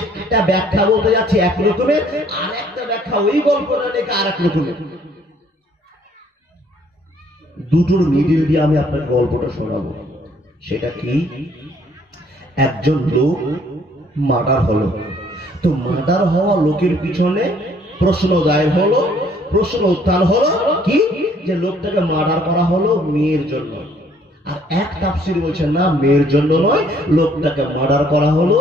একটা ব্যাখ্যা বলতে যাচ্ছে এক রকমের, আর একটা ব্যাখ্যা ওই গল্পটা লেখা আর এক রকমের। দুটোর মিডিল দিয়ে আমি আপনার গল্পটা শোনাবো। সেটা কি, একজন লোক মার্ডার হলো, তো মার্ডার হওয়া লোকের পিছনে প্রশ্ন দায়ের হলো, প্রশ্ন উত্থান হলো কি, যে লোকটাকে মার্ডার করা হলো মেয়ের জন্য। আর এক তাফসীর বলছেন না, মেয়ের জন্য নয়, লোকটাকে মার্ডার করা হলো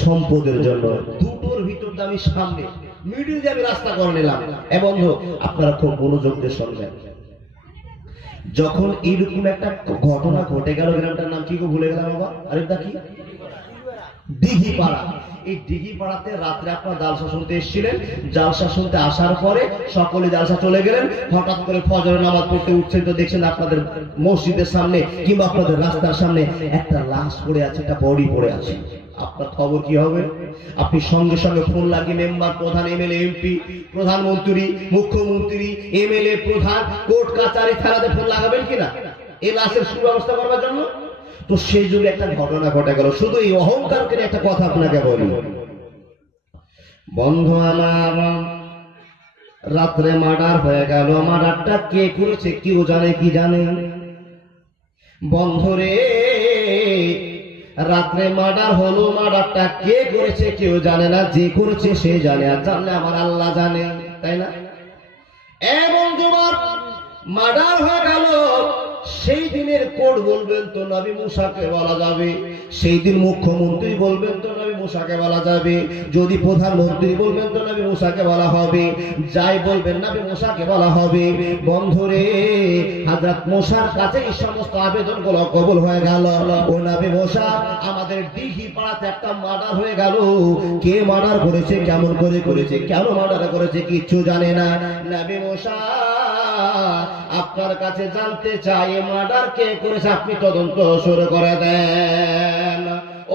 সম্পদের জন্য। দুটোর ভিতর আমি সামনে মিডিল দিয়ে আমি রাস্তা করে নিলাম। এবং আপনারা খুব মনোযোগ দিয়ে শুনবেন। যখন এইরকম একটা ঘটনা ঘটে গেল, গ্রামটার নাম কি ভুলে গেলাম বাবা, আরেকটা কি, দিঘিপাড়া। এই দিঘিপাড়াতে রাত্রে আপনার জালসা শুনতে এসেছিলেন। জালসা শুনতে আসার পরে সকলে জালসা চলে গেলেন। হঠাৎ করে ফজরের নামাজ পড়তে উঠছেন, তো দেখছেন আপনাদের মসজিদের সামনে কিংবা আপনাদের রাস্তার সামনে একটা লাশ পড়ে আছে, একটা বডি পড়ে আছে। আপনার খবর কি হবে? আপনি সঙ্গে সঙ্গে ফোন লাগিয়ে মেম্বার, প্রধান, এমএলএ, এমপি, প্রধানমন্ত্রী, মুখ্যমন্ত্রী, এমএলএ, প্রধান, কোর্ট কাচারি, থানাতে ফোন লাগাবেন কিনা এই লাশের সুব্যবস্থা করবার জন্য? তো সেই যুগে একটা ঘটনা ঘটে গেল। শুধু এই অহংকার করে একটা কথা আপনাকে বলি, বন্ধু আমার, রাত্রে মার্ডার হয়ে গেল। মার্ডারটা কে করেছে কেউ জানে কি জানে? বন্ধুরে, রাত্রে মার্ডার হলো, মার্ডারটা কে করেছে কেউ জানে না, যে করেছে সে জানে, আর জানলে আমার আল্লাহ জানে, তাই না? এবং তোমার মার্ডার হয়ে গেল, সেই দিনের কোর্ট বলবেন তো নবী মুসাকে বলা যাবে, সেই দিন মুখ্যমন্ত্রী বলবেন তো নবী মুসাকে বলা যাবে, যদি প্রধানমন্ত্রী বলবেন তো নবী মুসাকে বলা হবে, যাই বলবেন নবী মুসাকে বলা হবে। বন্ধুরে, হযরত মুসার কাছে এই সমস্ত আবেদনগুলো কবুল হয়ে গেল। ও নবী মুসা, আমাদের দিঘিপাড়াতে একটা মার্ডার হয়ে গেল। কে মার্ডার করেছে, কেমন করে করেছে, কেন মার্ডার করেছে কিচ্ছু জানে না। নবী মুসা, আপনার কাছে জানতে চাই, মার্ডার কে করেছে, আপনি তদন্ত শুরু করে দেন।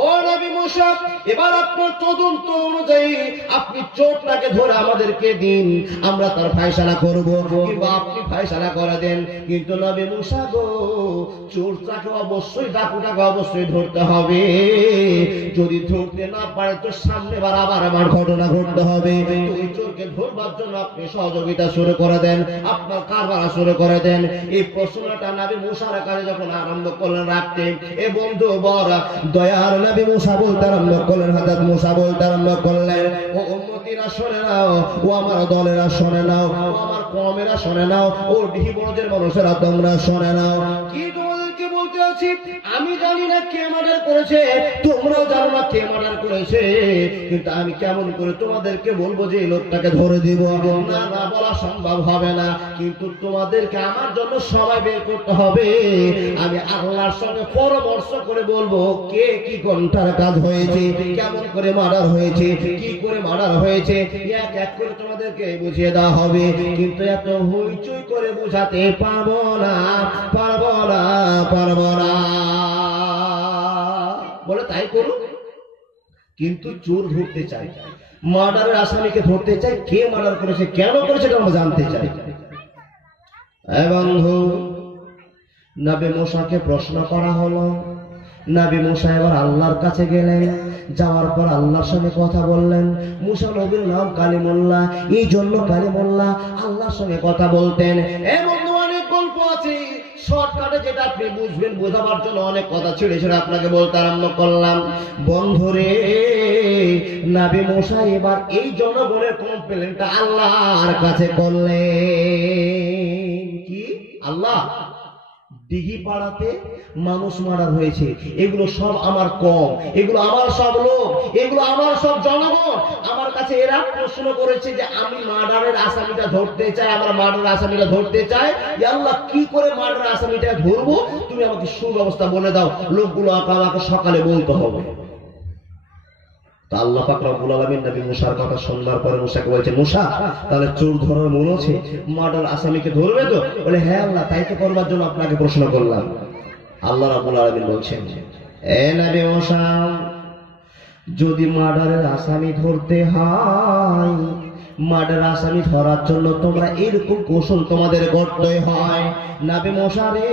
ও নবী মুসা, এবার আপনার তদন্ত অনুযায়ী আপনি চোরটাকে ধরে আমাদেরকে দিন, আমরা তার ফয়সালা করব, কিংবা আপনি ফয়সালা করে দেন। কিন্তু নবী মুসা গো, চোরটাকে অবশ্যই, ডাকুটাকে অবশ্যই ধরতে হবে। যদি ধরতে না পারে তো সামনে আবার আমার ঘটনা ঘটতে হবে। ওই চোরকে ধরবার জন্য আপনি সহযোগিতা শুরু করে দেন, আপনার কারবার শুরু করে দেন। এই প্রশ্নটা নবী মুসার কাছে যখন আরম্ভ করলেন রাখতে, এ বন্ধু বড় দয়ার নবী মুসা বলতে আরম্ভ করলেন, হযরত মুসা বলতে আরম্ভ করলেন, ও উম্মতিরা শুনে নাও, ও আমার দলেরা শুনে নাও, ও আমার কওমেরা শুনে নাও, ও ডিহিবনের মানুষেরা তোমরা শুনে নাও। কি তোমাদেরকে তোমাদেরকে বলতে আছি, আমি জানি না কে মার্ডার করেছে, তোমরাও জানো না কে মার্ডার করেছে, কিন্তু আমি কেমন করে তোমাদেরকে বলবো যে এই লোকটাকে ধরে দিব? না না, বলা সম্ভব হবে না, কিন্তু তোমাদেরকে আমার জন্য সময় বের করতে হবে। আমি আল্লাহর সঙ্গে পরামর্শ করে বলবো কে কি ঘন্টার কাজ হয়েছে, কেমন করে মার্ডার হয়েছে, কি করে মার্ডার হয়েছে, এক এক করে তোমাদেরকে বুঝিয়ে দেওয়া হবে। কিন্তু এত হইচই করে বোঝাতে পারবো না, পারবো না, পারবো না বলে তাই করুন। কিন্তু চোর ধরতে চাই, মার্ডারের আসামিকে ধরতে চাই, কে মার্ডার করেছে, কেন করেছে আমরা জানতে চাই। বন্ধু, নবী মুসাকে প্রশ্ন করা হলো। নবী মুসা এবার আল্লাহর কাছে গেলেন, যাওয়ার পর আল্লাহর সঙ্গে কথা বললেন। মুসা নবীর নাম কালিমুল্লাহ, এই জন্য কালিমুল্লাহ আল্লাহর সঙ্গে কথা বলতেন। বন্ধু, অনেক গল্প আছে, শর্টকাটে যেটা আপনি বুঝবেন, বোঝাবার জন্য অনেক কথা ছেড়ে ছেড়ে আপনাকে বলতে আরম্ভ করলাম। বন্ধুরে, নবী মুসা এবার এই জনগণের কমপ্লেনটা আল্লাহর কাছে করলেন। কি? আল্লাহ, দিঘি পাড়াতে মানুষ মার্ডার হয়েছে, এগুলো সব আমার কম, এগুলো আমার সব লোক, এগুলো আমার সব জনগণ। আমার কাছে এরা প্রশ্ন করেছে যে আমি মার্ডারের আসামিটা ধরতে চাই, আমরা মার্ডারের আসামিটা ধরতে চাই। আল্লাহ, কি করে মার্ডারের আসামিটা ধরবো তুমি আমাকে সুব্যবস্থা বলে দাও, লোকগুলো আমাকে সকালে বলতে হবে। তো আল্লাহ পাক রব্বুল আলামিন নবী মুসার কথা শুনবার পরে মুসাকে বলছে, মুসা, তাহলে চোর ধরার মন আছে, মার্ডার আসামিকে ধরবে তো? বলে, হ্যাঁ আল্লাহ, তাই তো করবার জন্য আপনাকে প্রশ্ন করলাম। আল্লাহ রাব্বুল আলামিন বলছেন, নবী মুসা, যদি মার্ডারের আসামি ধরতে হয়, মার্ডার আসামি ধরার জন্য তোমরা এরকম কৌশল তোমাদের করতে হয়। নবী মুসা রে,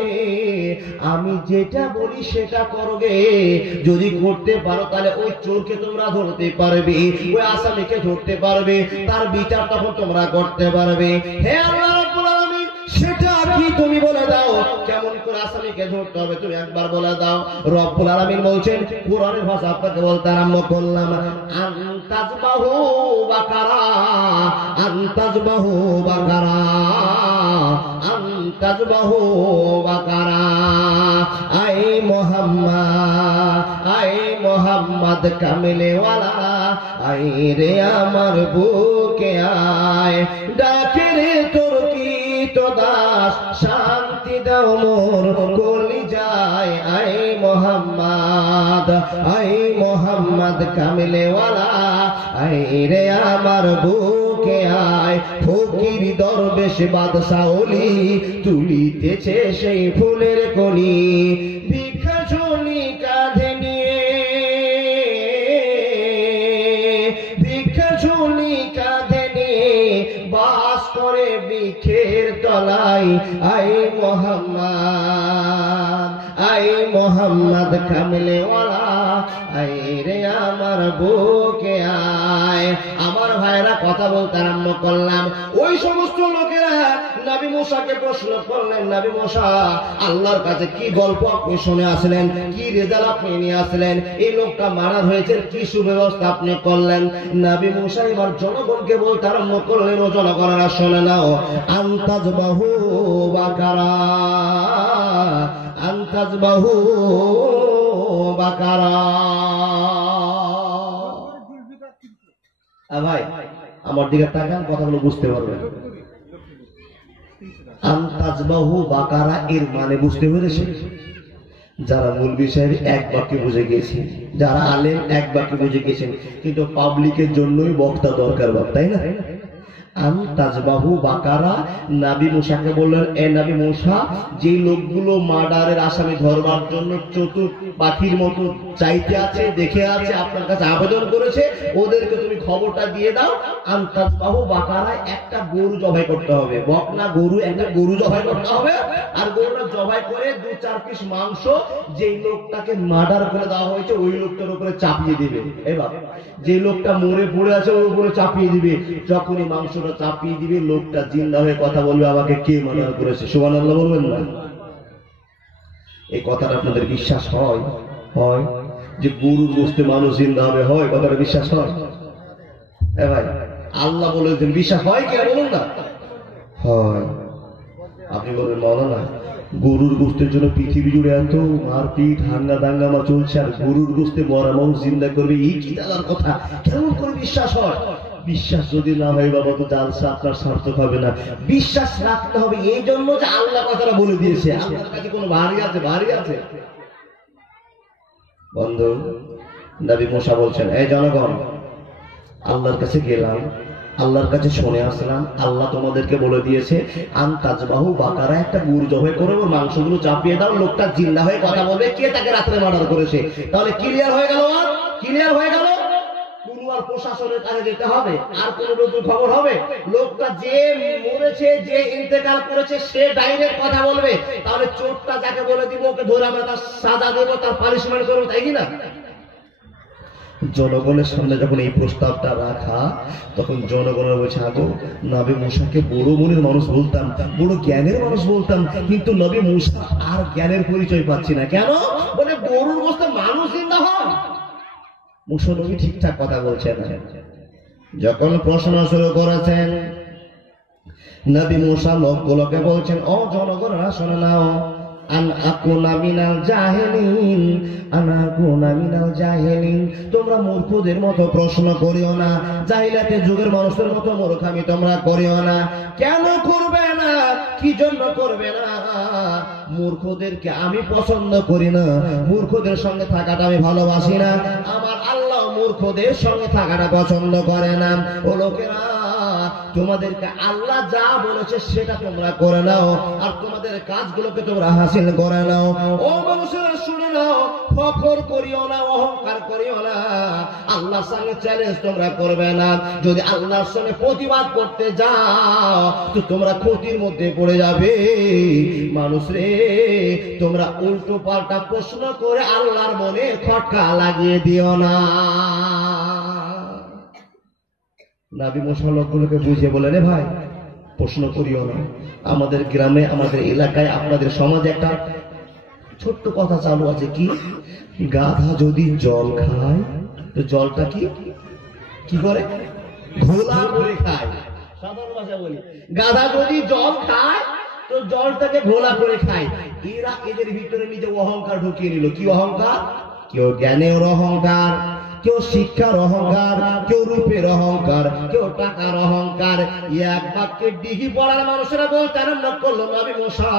আমি যেটা বলি সেটা করবে, যদি করতে পারো তাহলে ওই চোরকে তোমরা ধরতে পারবে, ওই আসামিকে ধরতে পারবে, তার বিচার তখন তোমরা করতে পারবে। হে আল্লাহ রাব্বুল আলামিন, সেটা কি তুমি বলে দাও, কেমন করে আসামিকে ধরতে হবে তুমি একবার বলে দাও। রব্বুল আলামিন বলছেন, কোরআনের ভাষা আপনাকে বলতে আরম্ভ করলাম, আনতাজবাহু বাকারা, আনতাজবাহু বাকারা, আনতাজবাহু বাকারা। আই মোহাম্মদ, আই মোহাম্মদ কামিলেওয়ালা, আই রে আমার বুকে আয়, ডাকে রে তোর কি তো দাস, শান্তি দাও মোর কলিজায়। আই মোহাম্মদ, আই মোহাম্মদ কামিলেওয়ালা, আই রে আমার বুকে আয়। ফকির দরবেশ বাদশাহ ওলি তুলিতেছে সেই ফুলের কলি, ভিক্ষা ঝুলি কাঁধে নিয়ে, ভিক্ষা ঝুলি কাঁধে নিয়ে বাস করে বৃক্ষের তলায়। আই মোহাম্মদ, আই মোহাম্মদ কামলেওয়ালা, আই রে আমার বুকে আয়। আমার ভাইরা, কথা বলতে আরম্ভ করলাম। ওই সমস্ত লোকেরা নবী মুসাকে প্রশ্ন করলেন, নবী মুসা, আল্লাহর কাছে কি গল্প আপনি শুনে আসলেন, কি রেজাল্ট আপনি নিয়ে আসলেন, এই লোকটা মারা হয়েছে, কি সুব্যবস্থা আপনি করলেন? নবী মুসা এবার জনগণকে বলতে আরম্ভ করলেন, ও জনগণেরা শুনে নাও, আনতাজবাহু বাকারা, আনতাজবাহু বাকারা। ভাই, আমার দিকে তাকান, কথাগুলো বুঝতে পারবেন। আনতাজবাহু বাকারা এর মানে বুঝতে পেরেছেন? যারা মৌলভী সাহেব এক বাক্যে বুঝে গেছেন, যারা আলেম এক বাক্যে বুঝে গেছেন, কিন্তু পাবলিকের জন্যই বক্তা দরকার, তাই না? আনতাজবাহু বাকারা। নবী মুসাকে বললেন, এ নবী মুসা, যে লোকগুলো মার্ডারের আসামি ধরবার জন্য চতুর পাখির মতো চাইতে আছে, দেখে আছে, আপনার কাছে আবেদন করেছে, ওদেরকে তুমি খবরটা দিয়ে দাও। আনতাজবাহু বাকারা, একটা গরু জবাই করতে হবে, বকনা গরু, একটা গরু জবাই করতে হবে, আর গরুটা জবাই করে 2-4 পিস মাংস যেই লোকটাকে মার্ডার করে দেওয়া হয়েছে ওই লোকটার উপরে চাপিয়ে দিবে। এবার যে লোকটা মরে পড়ে আছে ওর উপরে চাপিয়ে দিবে, যখনই মাংস চাপিয়ে দিবে, লোকটা জিন্দা হয়ে কথা বলবে, আমাকে কে মার্ডার করেছে। সুবহানাল্লাহ বলবেন না? এই কথাটা আপনাদের বিশ্বাস হয়? হয় যে গরুর গোশতে মানুষ জিন্দা হবে? হয়, কথাটা বিশ্বাস হয়? ভাই, আল্লাহ বলেছেন, বিশ্বাস হয় কি বলুন না? হয়। আপনি বলবেন, মাওলানা গরুর গোস্তের জন্য পৃথিবী জুড়ে এত মারপিট হাঙ্গা দাঙ্গামা চলছে, আর গরুর গোস্তে মরা মানুষ জিন্দা করবে, এই কি দাদার কথা? কেমন করে বিশ্বাস হয়? বিশ্বাস যদি না হয় বাবা, তো জালসা আপনার সার্থক হবে না। বিশ্বাস রাখতে হবে, এই জন্য যে আল্লাহ কথাটা বলে দিয়েছে। আপনার কাছে কোনো ভারী আছে? ভারী আছে বন্ধু? নবী মুসা বলছেন, এই জনগণ, আল্লাহর কাছে গেলাম, আল্লাহর কাছে শুনে আসলাম, আল্লাহ তোমাদেরকে বলে দিয়েছে আনতাজবাহু বাকারা, একটা গরু জবাই করে ওর মাংসগুলো চাপিয়ে দাও, লোকটা জিন্দা হয়ে কথা বলবে কে তাকে রাত্রে মার্ডার করেছে। তাহলে ক্লিয়ার হয়ে গেল, আর ক্লিয়ার হয়ে গেল। কোন আর প্রশাসনের কাছে যেতে হবে? আর কোন নতুন খবর হবে? লোকটা যে মরেছে, যে ইন্তেকাল করেছে, সে ডাইরেক্ট কথা বলবে। তাহলে চোরটা যাকে বলে দিব, ওকে ধরে আমরা তার সাজা দেবো, তার পানিশমেন্ট করবো, তাই কিনা? জনগণের সামনে যখন এই প্রস্তাবটা রাখা, তখন জনগণের বলছে, আগো নবী মুসাকে বড় মনের মানুষ বলতাম, বড় জ্ঞানের মানুষ বলতাম, কিন্তু নবী মুসা আর জ্ঞানের পরিচয় পাচ্ছি না। কেন? বলে গরুর গোশতে মানুষ জিন্দা হয়। মুসা নবী ঠিকঠাক কথা বলছেন। যখন প্রশ্ন শুরু করেছেন, নবী মুসা লোকগুলোকে বলছেন, ও জনগণরা শুনে নাও, তোমরা মূর্খদের মতো প্রশ্ন করিও না, জাহিলাতের যুগের মানুষের মতো মূর্খামি তোমরা করিও না। কেন করবে না? কি জন্য করবে না? মূর্খদেরকে আমি পছন্দ করি না, মূর্খদের সঙ্গে থাকাটা আমি ভালোবাসি না। আমার আল্লাহ মূর্খদের সঙ্গে থাকাটা পছন্দ করে না। ও লোকেরা, তোমাদেরকে আল্লাহ যা বলেছে সেটা তোমরা করে নাও, আর তোমাদের কাজগুলোকে তোমরা হাসিল করে নাও। ও মানুষেরা শুনে নাও, ফখর করিও না, অহংকার করিও না। আল্লাহর সঙ্গে চ্যালেঞ্জ তোমরা করবে না। যদি আল্লাহর সঙ্গে প্রতিবাদ করতে যাও তো তোমরা ক্ষতির মধ্যে পড়ে যাবে। মানুষ রে, তোমরা উল্টো পাল্টা প্রশ্ন করে আল্লাহর মনে খটকা লাগিয়ে দিও না। নবী মুসা লোকগুলোকে বুঝিয়ে বলেন, ভাই প্রশ্ন করিও না। আমাদের গ্রামে, আমাদের এলাকায়, আপনাদের সমাজে একটা ছোট্ট কথা চালু আছে, কি? গাধা যদি জল খায় তো জলটা কি করে? ঘোলা করে খায়। সাধারণ ভাষা বলি, গাধা যদি জল খায় তো জলটাকে ঘোলা করে খায়। এরা এদের ভিতরে নিজে অহংকার ঢুকিয়ে নিল। কি অহংকার? কেউ জ্ঞানের অহংকার, কেউ শিক্ষার অহংকার, কেউ রূপের অহংকার, কেউ টাকার অহংকার। এক বাক্যে ডিহি পড়ার মানুষেরা বলতে আরম্ভ করলো, নবী মুসা,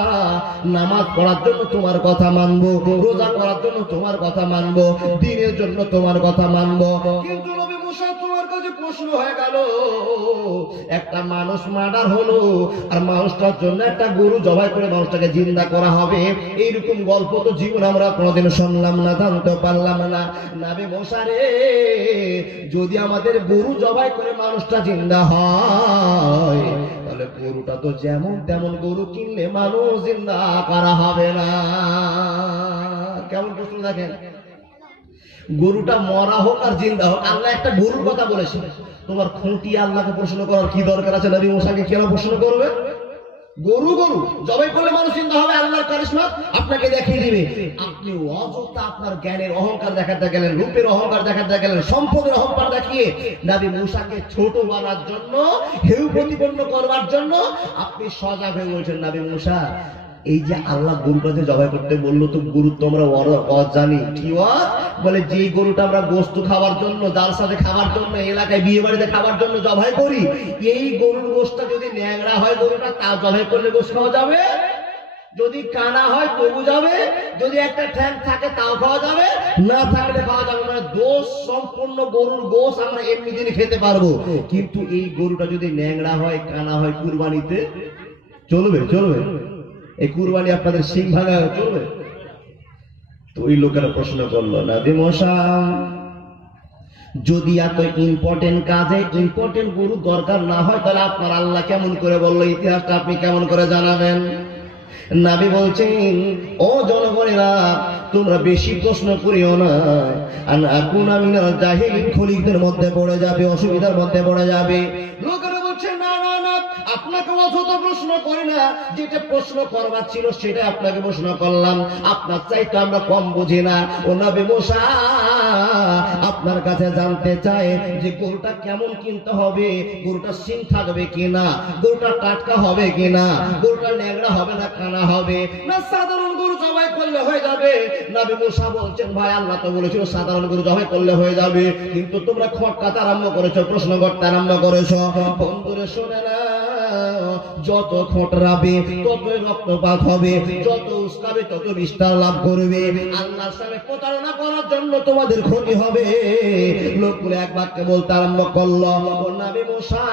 নামাজ পড়ার জন্য তোমার কথা মানবো, রোজা করার জন্য তোমার কথা মানবো, দিনের জন্য তোমার কথা মানবো, কিন্তু নবী মুসা তোমার কাছে প্রশ্ন হয়ে গেল, একটা মানুষ মার্ডার হলো, আর মানুষটার জন্য একটা গরু জবাই করে মানুষটাকে জিন্দা করা হবে। এইরকম গল্প তো জীবন আমরা কোনোদিন শুনলাম না, জানতে পারলাম না। নবী মুসা রে, যদি আমাদের গরু জবাই করে মানুষটা জিন্দা হয়, তাহলে গরুটা তো যেমন তেমন গরু কিনলে মানুষ জিন্দা করা হবে না। কেমন প্রশ্ন দেখেন? গরুটা মরা হোক আর জিন্দা হোক, আল্লাহ একটা গরুর কথা বলেছে। তোমার খুঁটি আল্লাহকে প্রশ্ন করার কি দরকার আছে? নবী মুসাকে কেন প্রশ্ন করবে? গরু জবাই করলে মানুষ চিন্তা হবে, আল্লাহর কারিশমা আপনাকে দেখিয়ে দিবে। আপনি অযথা আপনার জ্ঞানের অহংকার দেখাতে গেলেন, রূপের অহংকার দেখাতে গেলেন, সম্পদের অহংকার দেখিয়ে নবী মুসাকে ছোট বানার জন্য, হেউ প্রতিপন্ন করবার জন্য আপনি সজাগ হয়ে বলছেন, নবী মুসা, এই যে আল্লাহ গরুটা যে জবাই করতে বললো, তো গরু তো আমরা জানি কি বলে, যে গরুটা আমরা গোস্ত খাওয়ার জন্য, যার সাথে খাওয়ার জন্য, এলাকায় বিয়ে বাড়িতে খাওয়ার জন্য জবাই করি, এই গরুর গোস্তটা যদি ন্যাংরা হয় গরুটা, তা জবাই করলে গোস্ত খাওয়া যাবে? যদি কানা হয় তবু যাবে, যদি একটা ঠ্যাং থাকে তাও খাওয়া যাবে, না থাকলে খাওয়া যাবে। মানে দোষ সম্পূর্ণ গরুর গোস্ত আমরা এমনি দিনে খেতে পারবো, কিন্তু এই গরুটা যদি ন্যাংরা হয়, কানা হয়, কুরবানিতে চলবে? এই কুরবানি আপনাদের সিং ভাঙা চলবে? তো ওই লোকেরা প্রশ্ন করলো, নবী মুসা, যদি এত ইম্পর্টেন্ট কাজে ইম্পর্টেন্ট গরু দরকার না হয়, তাহলে আপনার আল্লাহ কেমন করে বললো? ইতিহাসটা আপনি কেমন করে জানাবেন? নবী বলছেন, ও জনগণেরা, তোমরা বেশি প্রশ্ন করিও না, আকুনা মিনাল জাহিলিন, খলিকদের মধ্যে পড়ে যাবে, অসুবিধার মধ্যে পড়ে যাবে। লোকেরা বলছে, না না না, আপনাকে অযথ প্রশ্ন করি না, যেটা প্রশ্ন করবার ছিল সেটা আপনাকে প্রশ্ন করলাম। আপনার চাইতে আমরা কম বুঝি না। ও নবী মুসা, আপনার কাছে জানতে চাই যে গরুটা কেমন কিনতে হবে, গরুটা সিং থাকবে কিনা, গরুটা টাটকা হবে কিনা, গরুটা ন্যাংরা হবে না কানা হবে, না সাধারণ গরু জবাই করলে হয়ে যাবে। নবী মুসা বলছেন, ভাই আল্লাহ তো বলেছিল সাধারণ গরু জবাই করলে হয়ে যাবে, কিন্তু তোমরা খটকাতে আরম্ভ করেছো, প্রশ্ন করতে আরম্ভ করেছো। বন্ধুরে শোনে না, যত খোঁটরাবে ততই রক্তপাত হবে, যত উস্কাবে তত বিস্তার লাভ করবে। আল্লাহর সাথে প্রতারণা করার জন্য তোমাদের ক্ষতি হবে। লোকগুলো এক বাক্যে বলতে আরম্ভ করলো, ও নবী মুসা,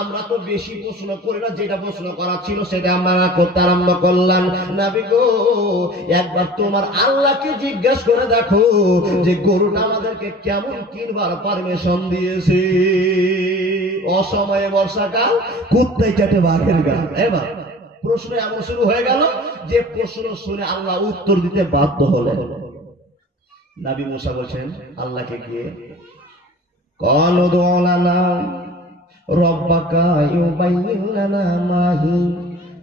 আমরা তো বেশি প্রশ্ন করি না, যেটা প্রশ্ন করা ছিল সেটা আমরা করতে আরম্ভ করলাম। নবী গো, একবার তোমার আল্লাহকে জিজ্ঞেস করে দেখো যে গরুটা আমাদেরকে কেমন কিনবার পারমিশন দিয়েছে। অসময়ে বর্ষাকাল, কুত্তায় চাটে বাঘের গান। এবার প্রশ্ন এমন শুরু হয়ে গেল যে প্রশ্ন শুনে আল্লাহ উত্তর দিতে বাধ্য হলেন। নবী মুসা বলছেন আল্লাহকে গিয়ে, ক্বালু উদউ লানা রাব্বাকা ইউবাইয়িন লানা মা হি,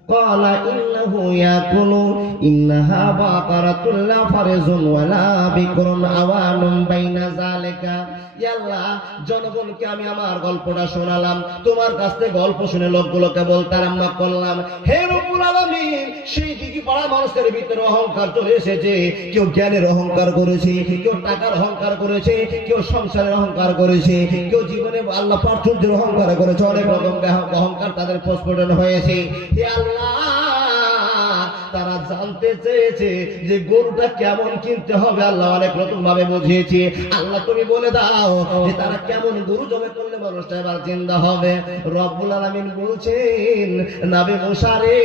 ক্বালা ইন্নাহু ইয়াকুলু ইন্নাহা বাকারাতুন লা ফারজুন ওয়ালা বিকরুন আওয়ানুম বাইনা যালিকা। ইয়া আল্লাহ, জনগণকে আমি আমার গল্পটা শোনালাম, তোমার কাছ থেকে গল্প শুনে লোকগুলোকে বলতে আরম্ভ করলাম। হে রব্বুল আলামিন, সেই দিকে পাড়া মানুষের ভিতরে অহংকার চলে এসেছে। কেউ জ্ঞানের অহংকার করেছে, কেউ টাকার অহংকার করেছে, কেউ সংসারের অহংকার করেছে, কেউ জীবনে আল্লাহ প্রাচুর্যের অহংকার করেছে। অনেক রকম অহংকার তাদের প্রস্ফুটন হয়েছে। হে আল্লাহ, তারা জানতে চেয়েছে যে গরুটা কেমন কিনতে হবে। আল্লাহ অনেক রকম ভাবে বুঝিয়েছে। আল্লাহ তুমি বলে দাও যে তারা কেমন গরু জবাই করলে মানুষটা এবার জিন্দা হবে। রব্বুল আলামিন বলছেন, নবী মুসা রে,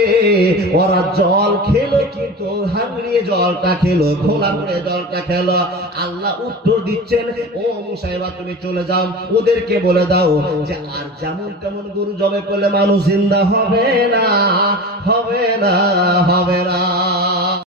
ওরা জল খেলো, কিন্তু হাঙড়িয়ে জলটা খেলো, খোলা করে জলটা খেলো। আল্লাহ উত্তর দিচ্ছেন, ও মুসা, এবার তুমি চলে যাও, ওদেরকে বলে দাও যে আর যেমন তেমন গরু জবাই করলে মানুষ জিন্দা হবে না, হবে না, হবে না।